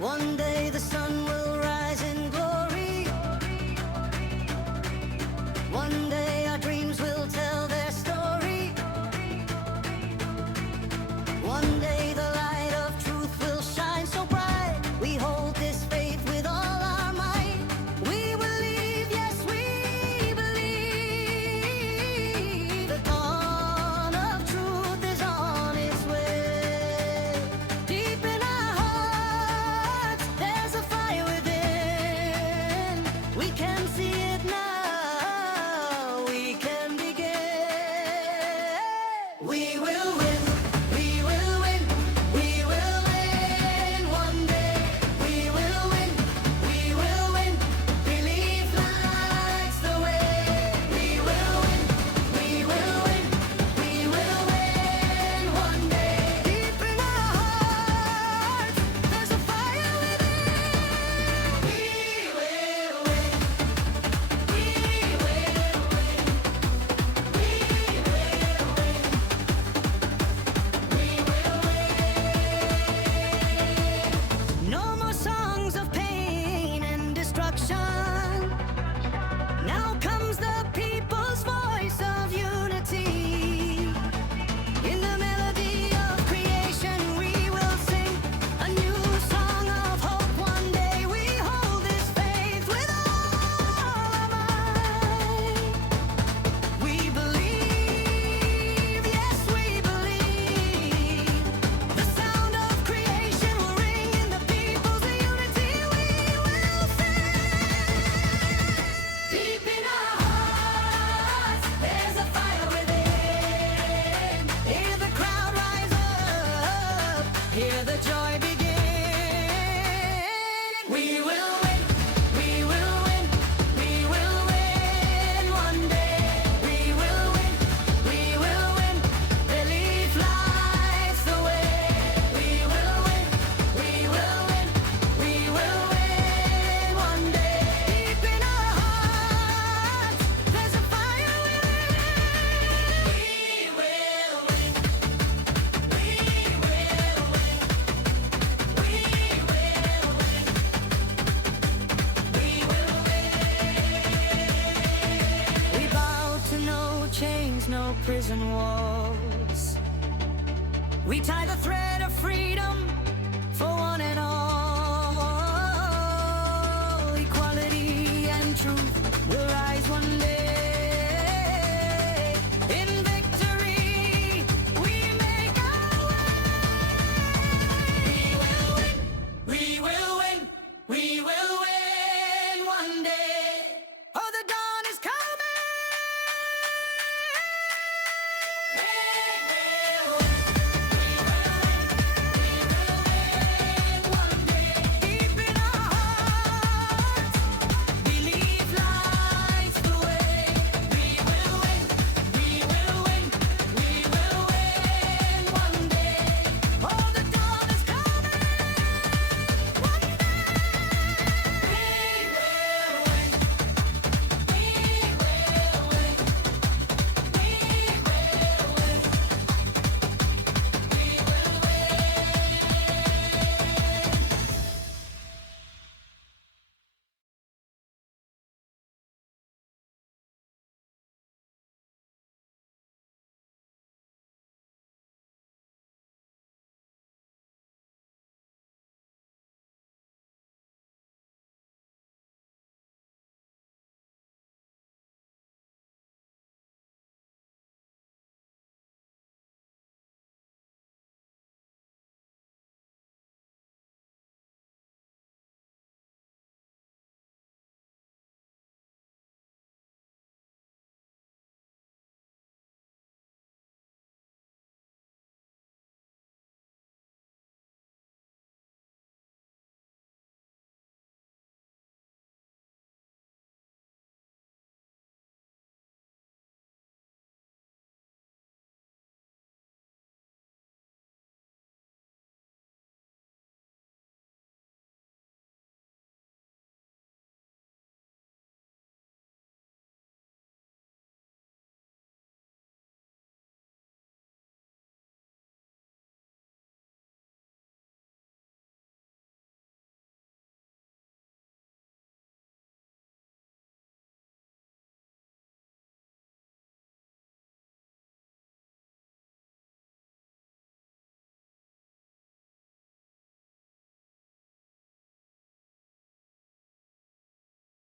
One day the sun will rise in glory. One day our dreams will tell their story. One day the light of truth will shine so bright. We hold this faith with all our might. We believe, yes, we believe. The dawn of truth is on its way. Deep in our hearts, there's a fire within. We can see it now. We can begin. We will win. We will win. We will win. One day we will win. We will win. Belief lights the way. We will win. We will win. We will win. One day. Deep in our hearts, there's a fire within. We will win. We will win. We will win. We will win. No more songs of pain and destruction. Now comes the people's voice of unity. In the melody of creation, we will sing a new song of hope. One day we hold this faith with all our might. We believe, yes, we believe. The sound of creation will ring in the people's unity. We will sing. Deep in our hearts, there's a fire within. Hear the crowd rise up, hear the joy begin. We will win, we will win, we will win. One day we will win, we will win. Belief lights the way. We will win, we will win, we will win. One day. Deep in our hearts, there's a fire within. We will win, we will win, we will win, we will win. We bow to no chains, no prison walls. We tie the thread of freedom for one and all. Equality and truth will rise one day.